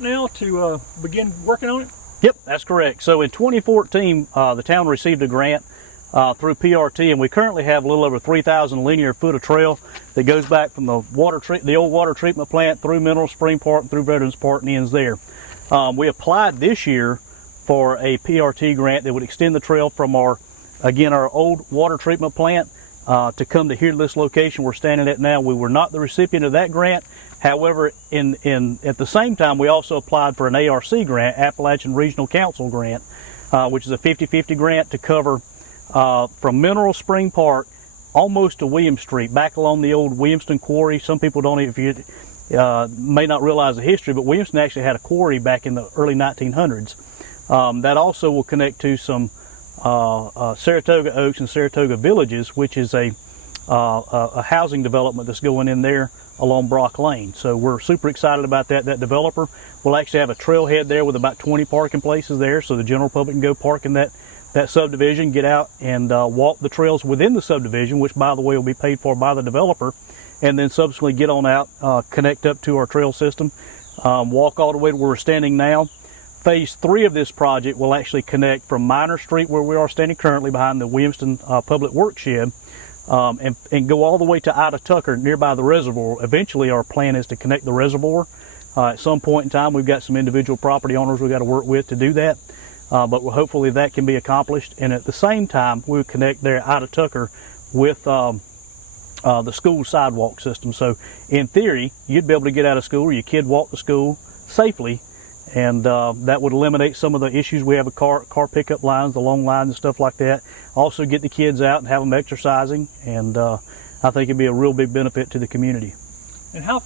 grant now to begin working on it? Yep, that's correct. So in 2014, the town received a grant through PRT, and we currently have a little over 3,000 linear foot of trail that goes back from the old water treatment plant through Mineral Spring Park and through Veterans Park and ends there. We applied this year for a PRT grant that would extend the trail from our old water treatment plant to come to here to this location we're standing at now. We were not the recipient of that grant. However, at the same time, we also applied for an ARC grant, Appalachian Regional Council grant, which is a 50-50 grant to cover from Mineral Spring Park almost to William Street, back along the old Williamston quarry. Some people may not realize the history, but Williamston actually had a quarry back in the early 1900s. That also will connect to some Saratoga Oaks and Saratoga Villages, which is a housing development that's going in there along Brock Lane. So we're super excited about that. That developer will actually have a trailhead there with about 20 parking places there, so the general public can go park in that subdivision, get out and walk the trails within the subdivision, which by the way will be paid for by the developer, and then subsequently get on out, connect up to our trail system, walk all the way to where we're standing now. Phase 3 of this project will actually connect from Minor Street, where we are standing currently behind the Williamston Public Works Shed, and go all the way to Ida Tucker nearby the reservoir. Eventually our plan is to connect the reservoir. At some point in time, we've got some individual property owners we've got to work with to do that, but hopefully that can be accomplished. And at the same time, we would connect there at Ida Tucker with the school sidewalk system. So in theory, you'd be able to get out of school, or your kid walk to school safely, and that would eliminate some of the issues we have with car pickup lines, the long lines and stuff like that. Also get the kids out and have them exercising, and I think it'd be a real big benefit to the community. And how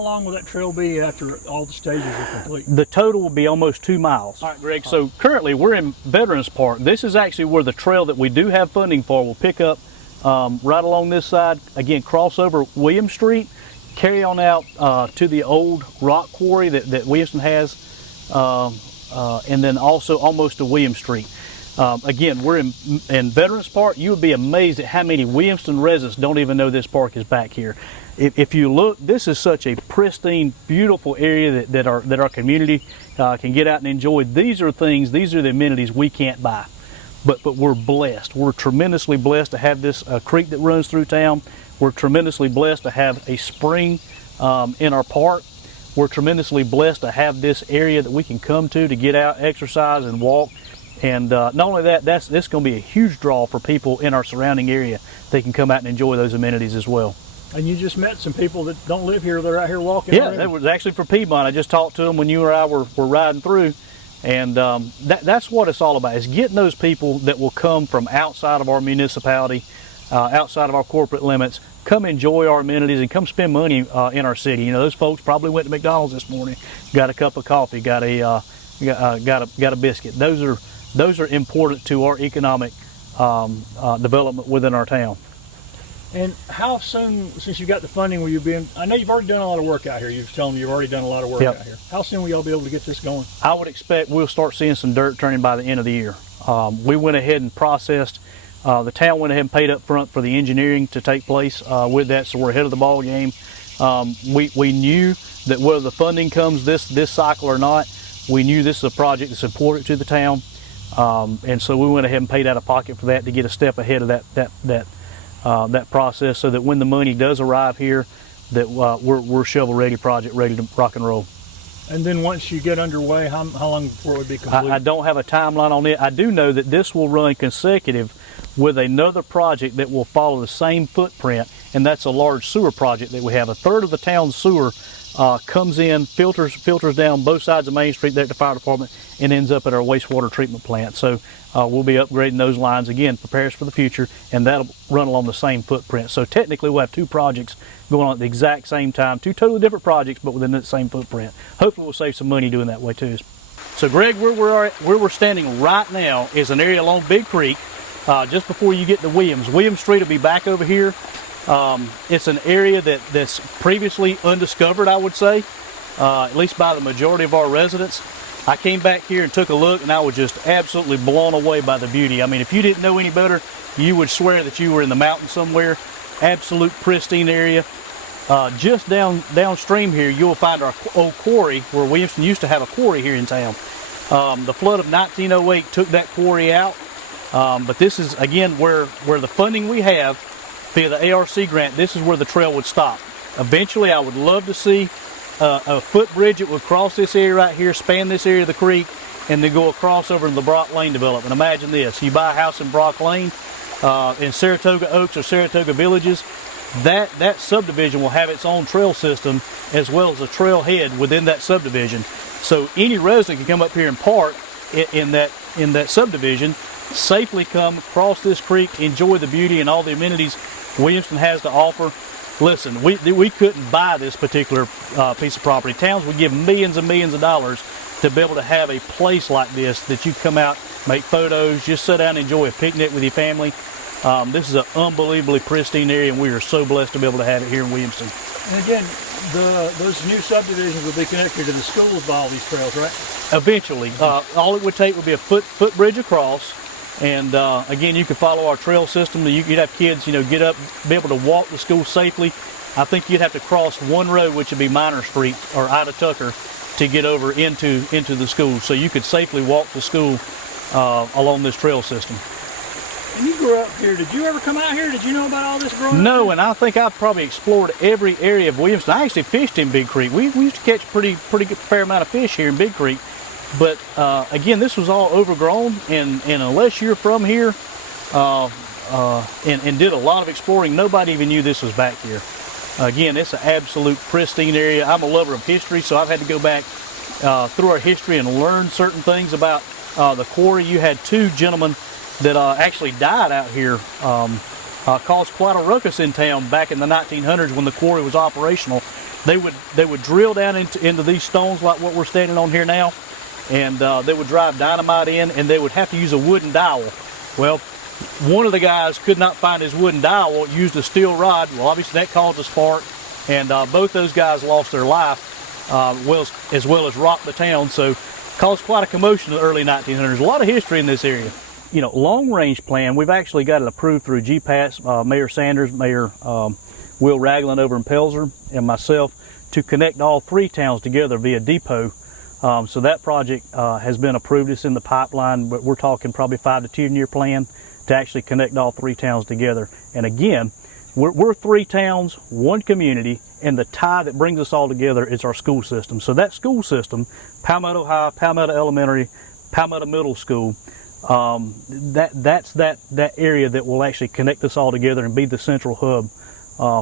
long will that trail be after all the stages are complete? The total will be almost 2 miles. All right, Greg, so currently we're in Veterans Park. This is actually where the trail that we do have funding for will pick up right along this side. Again, cross over William Street, carry on out to the old rock quarry that Williamston has, and then also almost to William Street. Again, we're in Veterans Park. You would be amazed at how many Williamston residents don't even know this park is back here. If you look, this is such a pristine, beautiful area that our community can get out and enjoy. These are the amenities we can't buy. But we're blessed. We're tremendously blessed to have this creek that runs through town. We're tremendously blessed to have a spring in our park. We're tremendously blessed to have this area that we can come to get out, exercise, and walk. And not only that, this is going to be a huge draw for people in our surrounding area. They can come out and enjoy those amenities as well. And you just met some people that don't live here. They're out here walking. Yeah, that was actually for Piedmont. I just talked to them when you and I were riding through. And that's what it's all about, is getting those people that will come from outside of our municipality, outside of our corporate limits, come enjoy our amenities and come spend money in our city. You know, those folks probably went to McDonald's this morning, got a cup of coffee, got a biscuit. Those are important to our economic development within our town. And how soon, since you got the funding, will you be in? I know you've already done a lot of work out here. You've told me you've already done a lot of work out here. How soon will y'all be able to get this going? I would expect we'll start seeing some dirt turning by the end of the year. We went ahead and processed. The town went ahead and paid up front for the engineering to take place with that, so we're ahead of the ball game. We knew that whether the funding comes this cycle or not, we knew this is a project that's important to the town, and so we went ahead and paid out of pocket for that to get a step ahead of that process, so that when the money does arrive here, that we're shovel ready project, ready to rock and roll. And then once you get underway, how long before it would be complete? I don't have a timeline on it. I do know that this will run consecutive with another project that will follow the same footprint, and that's a large sewer project that we have. A third of the town's sewer comes in, filters down both sides of Main Street there at the fire department, and ends up at our wastewater treatment plant. So we'll be upgrading those lines again, prepare us for the future, and that'll run along the same footprint. So technically we'll have two projects going on at the exact same time, two totally different projects, but within that same footprint. Hopefully we'll save some money doing that way too. So Greg, where we're standing right now is an area along Big Creek, just before you get to Williams Street will be back over here. It's an area that's previously undiscovered, I would say, at least by the majority of our residents. I came back here and took a look, and I was just absolutely blown away by the beauty. I mean, if you didn't know any better, you would swear that you were in the mountains somewhere. Absolute pristine area. Just downstream here, you'll find our old quarry, where Williamston used to have a quarry here in town. The flood of 1908 took that quarry out, but this is, again, where the funding we have via the ARC grant, this is where the trail would stop. Eventually, I would love to see a footbridge that would cross this area right here, span this area of the creek, and then go across over in the Brock Lane development. Imagine this: you buy a house in Brock Lane, in Saratoga Oaks or Saratoga Villages, that subdivision will have its own trail system as well as a trailhead within that subdivision. So any resident can come up here and park in that subdivision, safely come across this creek, enjoy the beauty and all the amenities Williamston has to offer. Listen, we couldn't buy this particular piece of property. Towns would give millions and millions of dollars to be able to have a place like this that you come out, make photos, just sit down and enjoy a picnic with your family. This is an unbelievably pristine area, and we are so blessed to be able to have it here in Williamston. And again, those new subdivisions will be connected to the schools by all these trails, right? Eventually. All it would take would be a footbridge across, and again, you can follow our trail system. You'd have kids, get up, be able to walk to school safely. I think you'd have to cross one road, which would be Minor Street or Ida Tucker, to get over into the school. So you could safely walk to school along this trail system. And you grew up here. Did you ever come out here? Did you know about all this growing up? No, and I think I've probably explored every area of Williamston. I actually fished in Big Creek. We used to catch pretty good fair amount of fish here in Big Creek. But again, this was all overgrown, and unless you're from here and did a lot of exploring, nobody even knew this was back here. Again, it's an absolute pristine area. I'm a lover of history, so I've had to go back through our history and learn certain things about the quarry. You had two gentlemen that actually died out here, caused quite a ruckus in town back in the 1900s when the quarry was operational. They would drill down into these stones like what we're standing on here now, and they would drive dynamite in, and they would have to use a wooden dowel. Well, one of the guys could not find his wooden dowel, used a steel rod. Well, obviously that caused a spark, and both those guys lost their life, as well as rocked the town. So caused quite a commotion in the early 1900s. A lot of history in this area. Long range plan, we've actually got it approved through GPATS, Mayor Sanders, Mayor Will Ragland over in Pelzer, and myself, to connect all three towns together via depot. So that project has been approved. It's in the pipeline, but we're talking probably 5 to 10 year plan to actually connect all three towns together. And again, we're three towns, one community, and the tie that brings us all together is our school system. So that school system, Palmetto High, Palmetto Elementary, Palmetto Middle School, that's that area that will actually connect us all together and be the central hub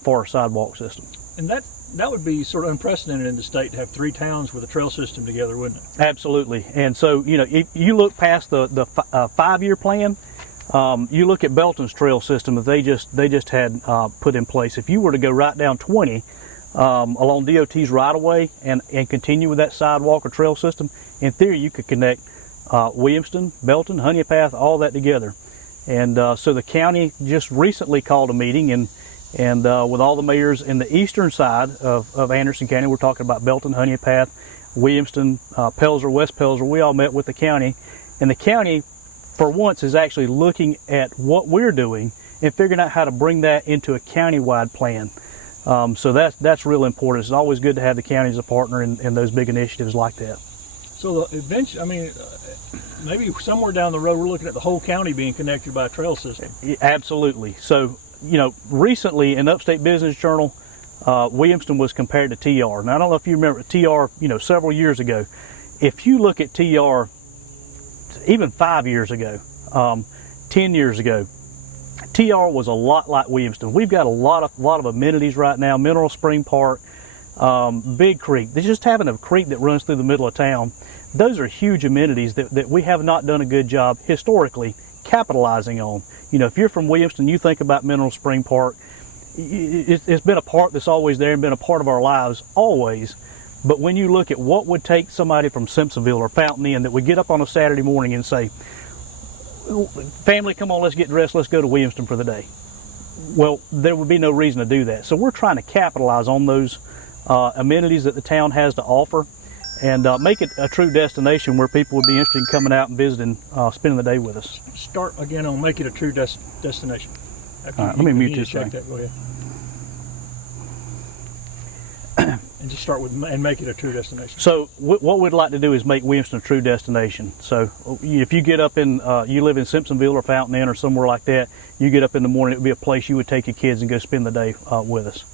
for our sidewalk system. And that would be sort of unprecedented in the state to have three towns with a trail system together, wouldn't it? Absolutely. And so, if you look past the 5-year plan, you look at Belton's trail system that they just had put in place. If you were to go right down 20 along DOT's right-of-way and continue with that sidewalk or trail system, in theory you could connect Williamston, Belton, Honeypath, all that together. And so the county just recently called a meeting, and with all the mayors in the eastern side of Anderson County, we're talking about Belton, Honeypath, Williamston, Pelzer, West Pelzer. We all met with the county, and the county, for once, is actually looking at what we're doing and figuring out how to bring that into a county-wide plan. So that's real important. It's always good to have the county as a partner in those big initiatives like that. So eventually, maybe somewhere down the road, we're looking at the whole county being connected by a trail system. Absolutely. So, recently in Upstate Business Journal, Williamston was compared to TR. Now, I don't know if you remember TR, several years ago. If you look at TR, even 5 years ago, 10 years ago, TR was a lot like Williamston. We've got a lot of amenities right now. Mineral Spring Park, Big Creek. They're just having a creek that runs through the middle of town. Those are huge amenities that we have not done a good job historically capitalizing on. If you're from Williamston, you think about Mineral Spring Park. It's been a park that's always there and been a part of our lives always. But when you look at what would take somebody from Simpsonville or Fountain Inn that would get up on a Saturday morning and say, family, come on, let's get dressed, let's go to Williamston for the day. Well, there would be no reason to do that. So we're trying to capitalize on those amenities that the town has to offer and make it a true destination where people would be interested in coming out and visiting, spending the day with us. Start again on make it a true destination. All right, let me mute this thing. Go ahead. And just start with and make it a true destination. So what we'd like to do is make Williamston a true destination. So if you get up in, you live in Simpsonville or Fountain Inn or somewhere like that, you get up in the morning, it would be a place you would take your kids and go spend the day with us.